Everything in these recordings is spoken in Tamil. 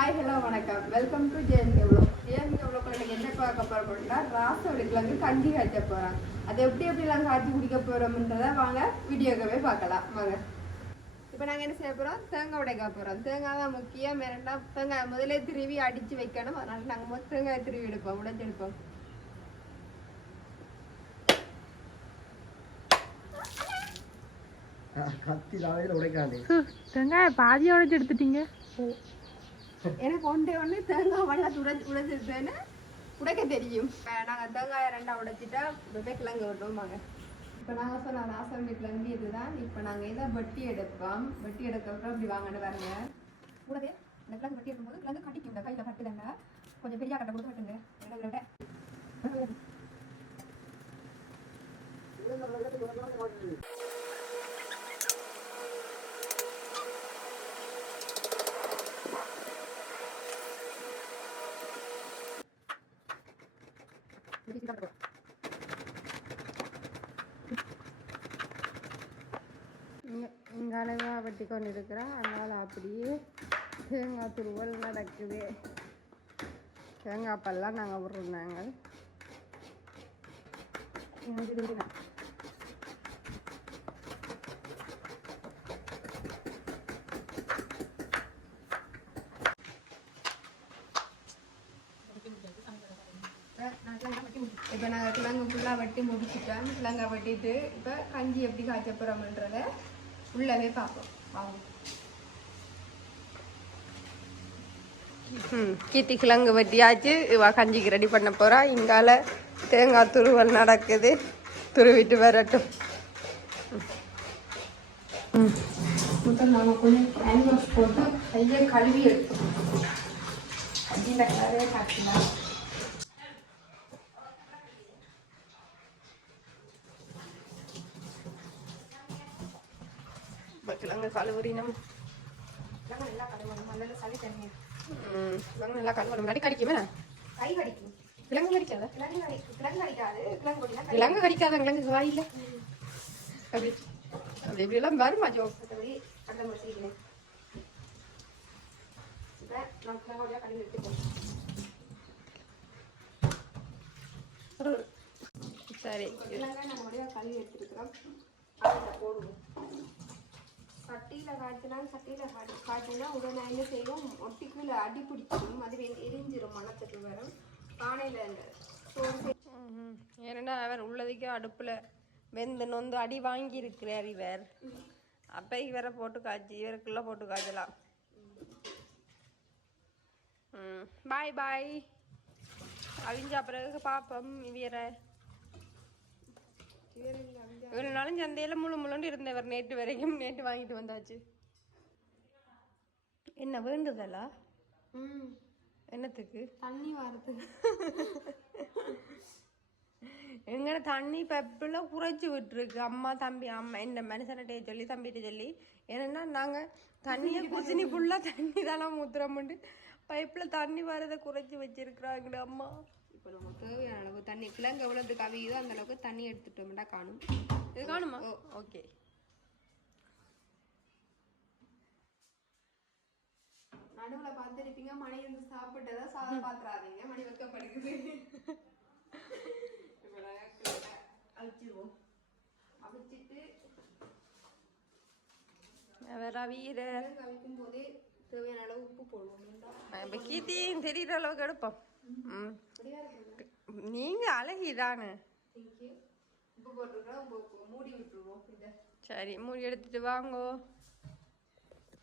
ஹாய் ஹலோ வணக்கம். Welcome to JMK vlog JMK vlog இன்னைக்கு என்ன பார்க்க போறோம்னா ராசவடிக்கலாங்க கஞ்சி காய்ச்ச போறோம் அது எப்படி எப்படிலாம் காய்ச்சி குடிக்க போறோம்ன்றத வாங்க வீடியோக்கவே பார்க்கலாம். வாங்க. இப்போ நாங்கள் என்ன செய்ய போகிறோம் தேங்காய் உடைக்க போகிறோம் தேங்காய் தான் முக்கியம். வேறண்டா தேங்காய் முதல்ல திருவி அடித்து வைக்கணும். அதனால நாங்கள் முதல் தேங்காய் திருவி எடுப்போம். உடைச்சு எடுப்போம். கத்தி தலையில உடைக்காதே. தேங்காய் பாதி உடைச்சு எடுத்துட்டீங்க? எனக்கு ஒன்றே ஒன்று தேங்காய் வெள்ளை உடைச்சு உடைச்சிருப்பேன்னு உடைக்க தெரியும். நாங்கள் தேங்காயை ரெண்டா உடைச்சிட்டா இப்போ கிழங்கு விட்டுருவாங்க இப்போ நாங்கள் சொன்ன ராசம் இருந்து இதுதான். இப்போ நாங்கள் இதை வட்டி எடுப்போம். வட்டி எடுக்கப்புறம் இப்படி வாங்கன்னு வரங்க. கூடவே இந்த கிழங்கு வட்டி எடுக்கும்போது கிழங்கு கட்டிக்கும். இந்த கையில் கட்டுதாங்க கொஞ்சம் பெரிய கட்டை கொடுத்து விட்டுங்க. விட Thank you. அளவாக வெட்டி கொண்டு அதனால் அப்படியே தேங்காய் துருவல் நடக்குது. தேங்காய் பல்லாம் நாங்கள் விடுறோம் இப்போ நாங்கள் கிழங்கு ஃபுல்லாக வெட்டி முடிச்சுட்டோம். கிழங்கை வெட்டிட்டு இப்போ கஞ்சி எப்படி காய்ச்ச போகிறோம்ன்றதை உள்ளவே பார்ப்போம். வாங்க. ம் கீத்தி கிழங்கு வெட்டியாச்சு. இவ கஞ்சிக்கு ரெடி பண்ண போகிறா இங்கால தேங்காய் துருவல் நடக்குது. துருவிட்டு வரட்டும். முதல் நாங்கள் கொஞ்சம் ஹேண்ட் வாஷ் போட்டு கையை கழுவி கலரே காய்ச்சலாம் இப்ப கிழங்கு கிழங்கு நல்லா கழுவணும் நல்ல சளி தண்ணி விலங்கு நல்லா கழுவணும் முன்னாடி கடிக்குமே? கை கடிக்கும் விலங்கு கடிக்காத கிழங்கு கடிக்காத வாயில்ல அப்படி அப்படி இப்படி எல்லாம் வருமா ஜோ? அந்த மாதிரி நான் கிழங்கு சரி நம்ம கழுவி எடுத்துருக்கிறோம் போடுவோம் சட்டியில் காய்ச்சினாலும் சட்டியில் காய்ச்சி காய்ச்சினா உடனே என்ன செய்வோம் ஒட்டிக்குள்ள அடி பிடிச்சிடும் அது எரிஞ்சிடும் எரிஞ்சிரும் வரும். பானையில் சோறு ஏன்னா அவர் உள்ளதுக்கே அடுப்பில் வெந்து நொந்து அடி வாங்கி இருக்கிறார் இவர். அப்போ இவரை போட்டு காய்ச்சி இவருக்குள்ள போட்டு காய்ச்சலாம். ம். பாய் பாய். அவிஞ்ச பிறகு பார்ப்போம் இவரை. இவ்வளவு நாளும் சந்தையில முழு முழுன்னு இருந்தவர். நேற்று வரைக்கும் நேற்று வாங்கிட்டு வந்தாச்சு. என்ன வேண்டுதலா? ம். என்னத்துக்கு? தண்ணி வரதுக்கு எங்கட தண்ணி பைப்பில் குறைச்சி விட்டுருக்கு. அம்மா தம்பி அம்மா இந்த மனுஷன்கிட்ட சொல்லி தம்பிகிட்ட சொல்லி. என்னன்னா நாங்கள் தண்ணியை குசினி ஃபுல்லாக தண்ணி தானே ஊற்றுறோம்ட்டு பைப்பில் தண்ணி வரதை குறைச்சி வச்சிருக்கிறாங்க அம்மா. இப்போ நமக்கு தேவையான அளவு தண்ணி. கிழங்கு எவ்வளோத்துக்கு அவியுதோ அந்த அளவுக்கு தண்ணி எடுத்துட்டோம்னா காணும். இது காணுமா? ஓகே. நடுவில் பார்த்துருப்பீங்க மணி வந்து சாப்பிட்டதா சாதம் பாத்துறாதீங்க மணி நாங்கள் அழிச்சிருவோம் அவிச்சிட்டு வேற வீர கிழங்கு அவிக்கும் போதே தேவையான அளவு உப்பு போடுவோம். இப்போ கீத்தியும் தெரியுற அளவுக்கு எடுப்போம். ம். உப்பு போட்டுருக்கோம் மூடி விட்டுருவோம் இதை சரி மூடி எடுத்துட்டு வாங்கோ.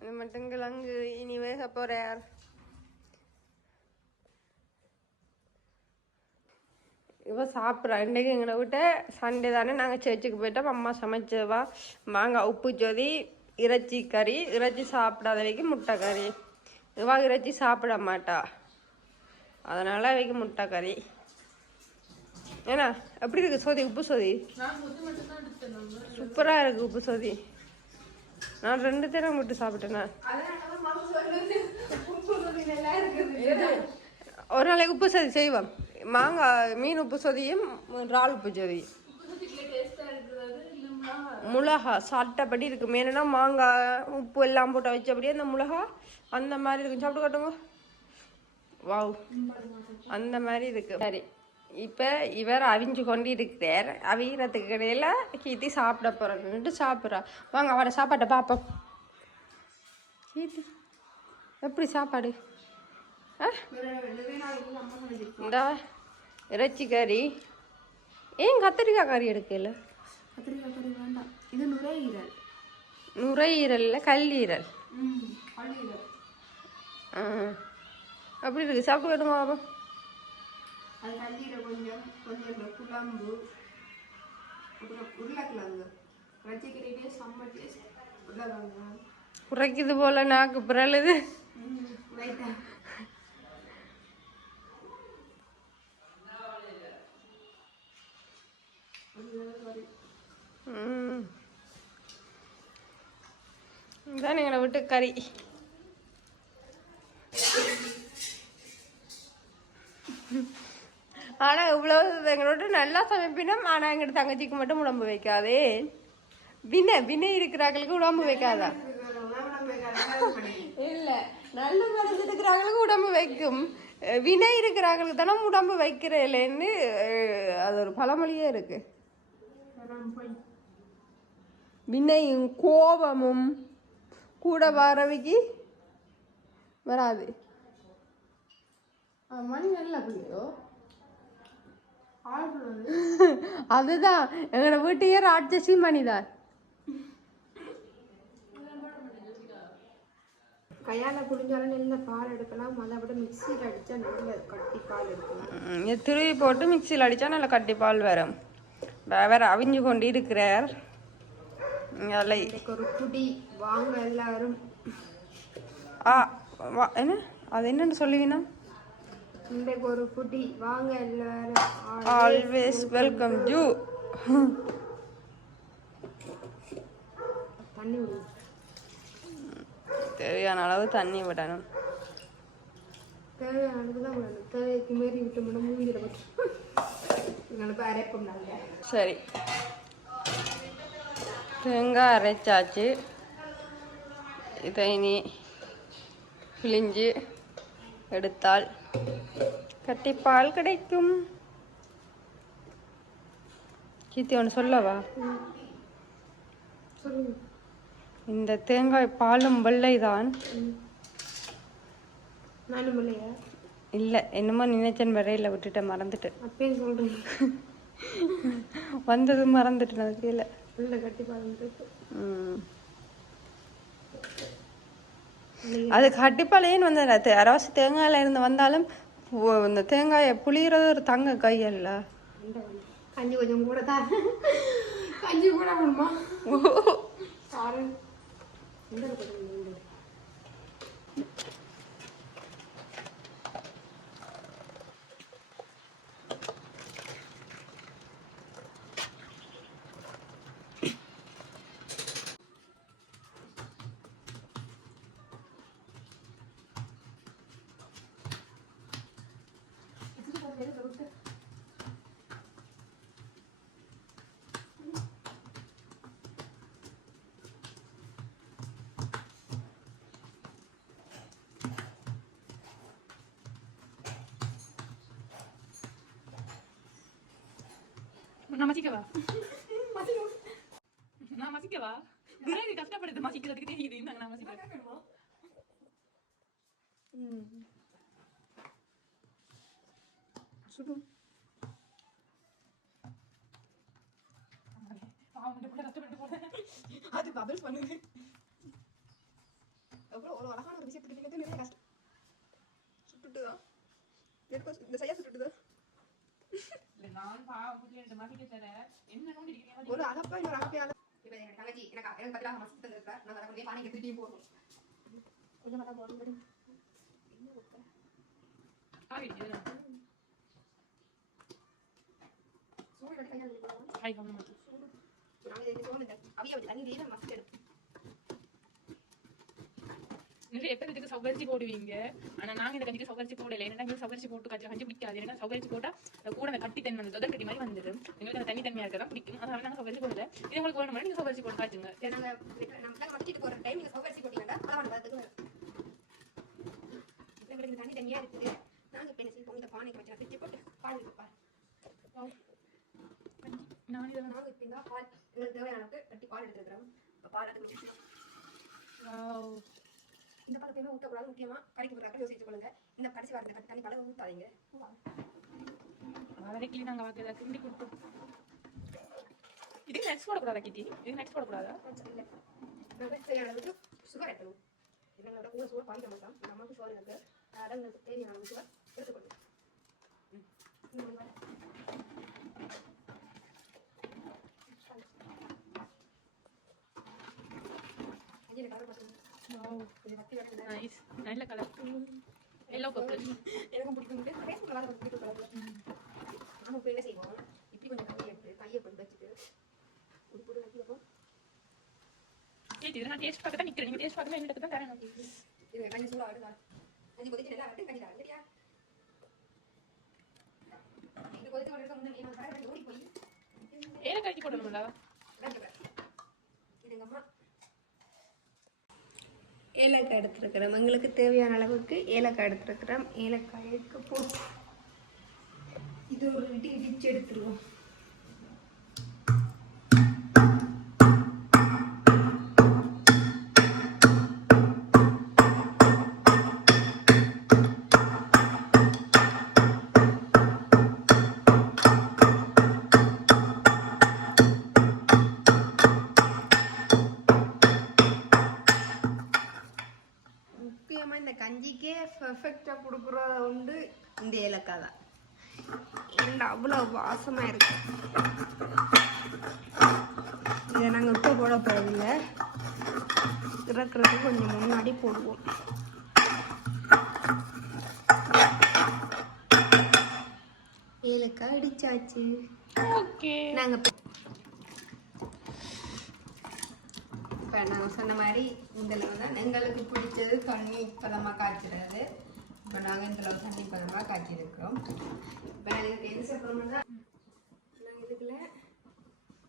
அது மட்டும் கிழங்கு இனி வேக போறார் இவ சாப்பிட்றா. இன்றைக்கு எங்களை விட்ட சண்டே தானே. நாங்கள் சர்ச்சுக்கு போயிட்டோம். அம்மா சமைச்சவா. மாங்காய் உப்பு ஜோதி இறைச்சி கறி இறைச்சி சாப்பிடாதவைக்கு முட்டை கறி. இவா இறைச்சி சாப்பிட மாட்டா. அதனால அவைக்கு முட்டை கறி. ஏன்னா எப்படி இருக்கு சோதி உப்பு சோதி? சூப்பரா இருக்கு உப்பு சோதி. நான் ரெண்டு தினம் விட்டு சாப்பிட்டேன்? அதனால மாமா சொல்லுது. உப்பு சொல்லி நல்லா இருக்குது. ஒரு நாளைக்கு உப்பு சோதி செய்வோம். மாங்காய் மீன் உப்பு சோதியும் இறால் உப்பு சோதி. மிளகா சாப்பிட்டபடி இருக்கு. என்னன்னா மாங்காய் உப்பு எல்லாம் போட்டு வச்சபடியே அந்த மிளகா அந்த மாதிரி இருக்கும் சாப்பிட்டு காட்டுங்க. வாவ். அந்த மாதிரி இருக்கு. சரி. இப்போ இவர் அவிஞ்சு கொண்டு இருக்கிறார் அவிகிறதுக்கு இடையில கீர்த்தி சாப்பிட போகிறேன்ட்டு சாப்பிட்றா. வாங்க அவட சாப்பாட்டை பார்ப்போம். கீர்த்தி எப்படி சாப்பாடு? ஆ? இந்த இறைச்சி கறி. ஏன் கத்திரிக்காய் கறி எடுக்கல? கத்திரிக்காய் கறி வேண்டாம். இது நுரையீரல். நுரையீரல்ல கல்லீரல். அப்படி இருக்கு. சாப்பிட்டு வேணுமா அது கல்லீரல் கொஞ்சம் கொஞ்சம் இந்த குழம்பு அப்புறம் உருளைக்கிழங்கு. குறைக்குது போல நாக்கு பிறழுது. ரைட்டா ம் இதான் எங்களை விட்டு கறி. ஆனால் இவ்வளோ எங்களோட நல்லா சமைப்பினோம். ஆனால் எங்க தங்கச்சிக்கு மட்டும் உடம்பு வைக்காதே. வின வினை இருக்கிறாங்களுக்கு உடம்பு வைக்காதா? இல்லை நல்ல மருந்து இருக்கிறாங்களுக்கு உடம்பு வைக்கும். வினை இருக்கிறாங்களுக்கு தானே உடம்பு வைக்கிற இல்லைன்னு அது ஒரு பழமொழியே இருக்கு. வினையும் கோபமும் கூட வரவிக்கு வராது. மணி நல்ல பிள்ளையோ அதுதான். எங்களோட வீட்டையே ராட்சசி மணிதான் கையால புளிஞ்சாலும் நல்ல பால் எடுக்கலாம். அதை விட மிக்சியில் அடிச்சா நல்ல கட்டி பால் எடுக்கலாம். திருவி போட்டு மிக்சியில் அடித்தா நல்லா கட்டி பால் வரும். வேற அவிஞ்சு கொண்டு இருக்கிறார். குடி வாங்க எல்லாரும் ஆ வா- என்ன அது என்னன்னு சொல்லுவீனா இன்றைக்கு ஒரு குடி வாங்க எல்லாரும் ஆ, ஆல்வேஸ் வெல்கம் யூ தண்ணி விடுங்க தேவையான அளவு தண்ணி விடணும் தேவையானது தான் விடணும் தேவைக்கு மீறி விட்டோம்னா மூஞ்சிட மட்டும் எங்களுக்கு அரைப்போம் நாங்கள் சரி தேங்காய் அரைச்சாச்சு. இதை இனி பிழிஞ்சு எடுத்தால் கட்டிப்பால் கிடைக்கும். கீர்த்தி ஒன்று சொல்லவா? இந்த தேங்காய் பாலும் நானும் இல்லையா இல்லை என்னமோ நினைச்சேன் வரையில் விட்டுட்டேன் மறந்துட்டேன். அப்பயும் சொல்கிறேன் வந்தது மறந்துட்டேன் அது கீழே. உள்ள கட்டி. அது கட்டிப்பால் ஏன் வந்தது அரவாசி தேங்காயில இருந்து வந்தாலும் இந்த தேங்காயை புளியறது ஒரு தங்க கையல்ல. கஞ்சி கொஞ்சம் கூட தான் கஞ்சி கூட வேணுமா? நான் மசிக்கவா? நான் மசிக்கவா? விரைவு கஷ்டப்படுது மசிக்கிறதுக்கு தெரியுது. இந்தாங்க நான் மசிக்கிறேன். போறேன். அது பபிள் பண்ணுது அப்புறம் ஒரு அழகான ஒரு விஷயத்துக்கு பின்னாடி நிறைய கஷ்டம் சுட்டுட்டுதான். இந்த செய்ய சுட்டுட்டுதான். என்ன நோண்டிருக்கீங்க? ஒரு அகப்பா இன்னொரு அகப்பையால இப்போ எங்க தங்கச்சி எனக்கு எனக்கு பதிலாக மசித்து தந்திருக்கா நான் அதை கொண்டு பானைக்கு திருப்பியும் போடுறோம் கொஞ்சம். சூடு கையால். நாங்கள் சோறு அவிய வச்சு தண்ணி வீரம் மசித்து எடுப்போம் நிறைய பேர் இதுக்கு சவரிச்சு போடுவீங்க. ஆனா நாங்க இந்த கஞ்சிக்கு சவரிச்சு போடல. எங்களுக்கு சவரிச்சு போட்டு கஞ்சி கஞ்சி பிடிக்காது. ஏன்னா சவரிச்சு போட்டா கூட அந்த கட்டி தண்ணி வந்து கட்டி மாதிரி வந்துது எங்களுக்கு அந்த தண்ணி தண்ணியா இருக்கதான் பிடிக்கும். அதனால நாங்க சவரிச்சு போடல. இது உங்களுக்கு வேணுமா? நீங்க சவரிச்சு போட்டு காட்டுங்க. போகிற டைம் நீங்கள் சோகரிச்சு போட்டீங்கன்னா எங்களுக்கு தண்ணி தண்ணியாக இருக்குது. பானைக்கு வச்சு பிச்சு போட்டு பால் வைப்பா நான் இதை நாங்கள் இப்போ பால் எங்களுக்கு தேவையான அளவுக்கு கட்டி பால் எடுத்துக்கிறோம் இப்போ பால் எடுத்து எப்பயுமே ஊற்றக்கூடாது முக்கியமாக கறிக்கு போடுறாங்க யோசிச்சு கொள்ளுங்க. இந்த கடைசி வாரத்தை தண்ணி பழக ஊற்றாதீங்க வரைக்கும் நாங்க வாக்குறத கிண்டி கொடுத்தோம் இது நெக்ஸ்ட் போடக்கூடாதா கிட்டி இது நெக்ஸ்ட் போடக்கூடாதா? அளவுக்கு சுகர் எடுக்கணும். எங்களோட கூட சுகர் பாய்க்க மாட்டோம். நமக்கு சுகர் இருக்கு. உங்களுக்கு தேவையான அளவுக்கு சுகர் எடுத்துக்கணும் ம். இன்னும் கொஞ்சம் ஐயா கலர் பார்த்துங்க கொஞ்சம் கத்தி வேணும் நைஸ் நல்ல கலர் எல்லோ பர்பிள் எனக்கும் பிடிக்கும் ஃபேஸ்புக்கில் கலர் பிடிக்கும் கலர் நானும் இப்போ என்ன செய்வோம் இப்படி கொஞ்சம் கையை எடுத்து கையை கொஞ்சம் வச்சுட்டு புடி வைப்போம் நான் டேஸ்ட் பார்க்க தான் நிற்கிறேன் நீங்கள் டேஸ்ட் பார்க்க என்ன தான் தரேன் இது கஞ்சி சூடாக விடுங்க கஞ்சி கொதிச்சு நல்லா விட்டு கஞ்சி இது கொதிச்சு விடுறது முன்னாடி நான் ஓடி போய் போடணும்ல இது எங்கள் அம்மா ஏலக்காய் எடுத்துருக்கிறோம் எங்களுக்கு தேவையான அளவுக்கு ஏலக்காய் எடுத்துருக்கிறோம். ஏலக்காய்க்கு போட்டு இது ஒரு இடி இடிச்சு எடுத்துருவோம். பெர்ஃபெக்டாக கொடுக்குறது உண்டு இந்த ஏலக்காய் தான். ஏன்னா அவ்வளோ வாசமாக இருக்கு? இதை நாங்கள் இப்போ போட போகிறதில்ல இறக்குறதுக்கு கொஞ்சம் முன்னாடி போடுவோம். ஏலக்காய் அடிச்சாச்சு ஓகே. நாங்கள் நாங்கள் சொன்ன மாதிரி இதில் தான். எங்களுக்கு பிடிச்சது தண்ணி பதமாக காய்ச்சிடுறது இப்போ நாங்கள் இதில் தண்ணி பதமாக காய்ச்சிருக்கிறோம் இப்போ நாங்கள் என்ன சாப்பிட்றோம்னா நாங்கள் இதுக்குள்ள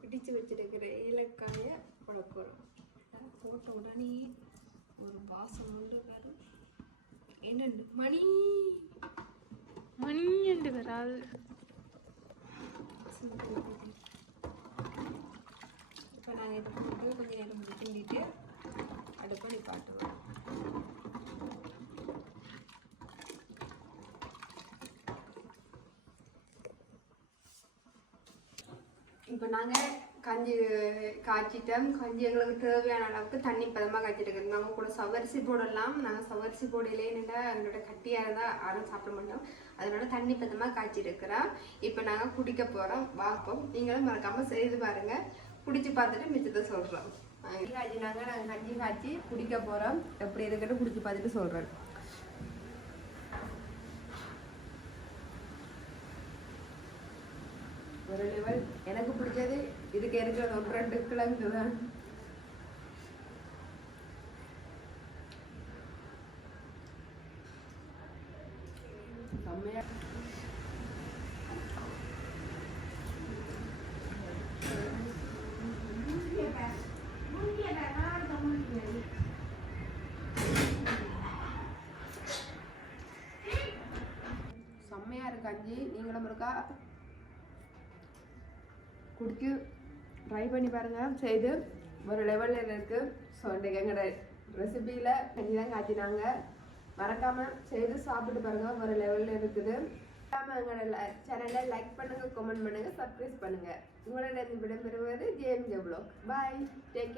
பிடிச்சு வச்சிருக்கிற ஏலக்காயை போட போகிறோம் போட்ட உடனே ஒரு வாசம் உண்டு பாரு என்னண்டு? மணி. மணி என்று வராது இப்போ நாங்கள் இதை போட்டு கொஞ்சம் நேரம் கிண்டிட்டு அடுப்பை நிப்பாட்டுவோம். இப்போ நாங்கள் கஞ்சி காய்ச்சிட்டோம். கஞ்சி எங்களுக்கு தேவையான அளவுக்கு தண்ணி பதமாக காய்ச்சிட்டு நம்ம கூட சவரிசி போடலாம் நாங்கள் சவரிசி போடலேன்னுட்டா எங்களோட கட்டியாக இருந்தால் யாரும் சாப்பிட மாட்டோம். அதனால தண்ணி பதமாக காய்ச்சிட்டு இருக்கிறோம். இப்போ நாங்கள் குடிக்க போகிறோம் வாப்போம். நீங்களும் மறக்காமல் செய்து பாருங்கள் குடிச்சு பார்த்துட்டு மிச்சத்தை சொல்கிறோம் காய்ச்சினாங்க நாங்கள் கஞ்சி காய்ச்சி குடிக்க போகிறோம் எப்படி இருக்குன்னு குடிச்சு பார்த்துட்டு சொல்கிறோம் ஒரு லெவல் எனக்கு பிடிச்சது இதுக்கு இருக்கிறது ஒரு ரெண்டு கிழங்கு தான். கஞ்சி நீங்களும் இருக்கா குடிச்சு ட்ரை பண்ணி பாருங்க. செய்து ஒரு லெவலில் இருக்கு. ஸோ இன்றைக்கு எங்களோட ரெசிபியில் கஞ்சி தான் காய்ச்சினாங்க மறக்காம செய்து சாப்பிட்டு பாருங்க. ஒரு லெவலில் இருக்குது. எங்களோட சேனலை லைக் பண்ணுங்க கமெண்ட் பண்ணுங்க சப்ஸ்கிரைப் பண்ணுங்க. உங்களோட விடம்பெறுவது ஜேஎம் ஜெப்ளோ பாய் டேக்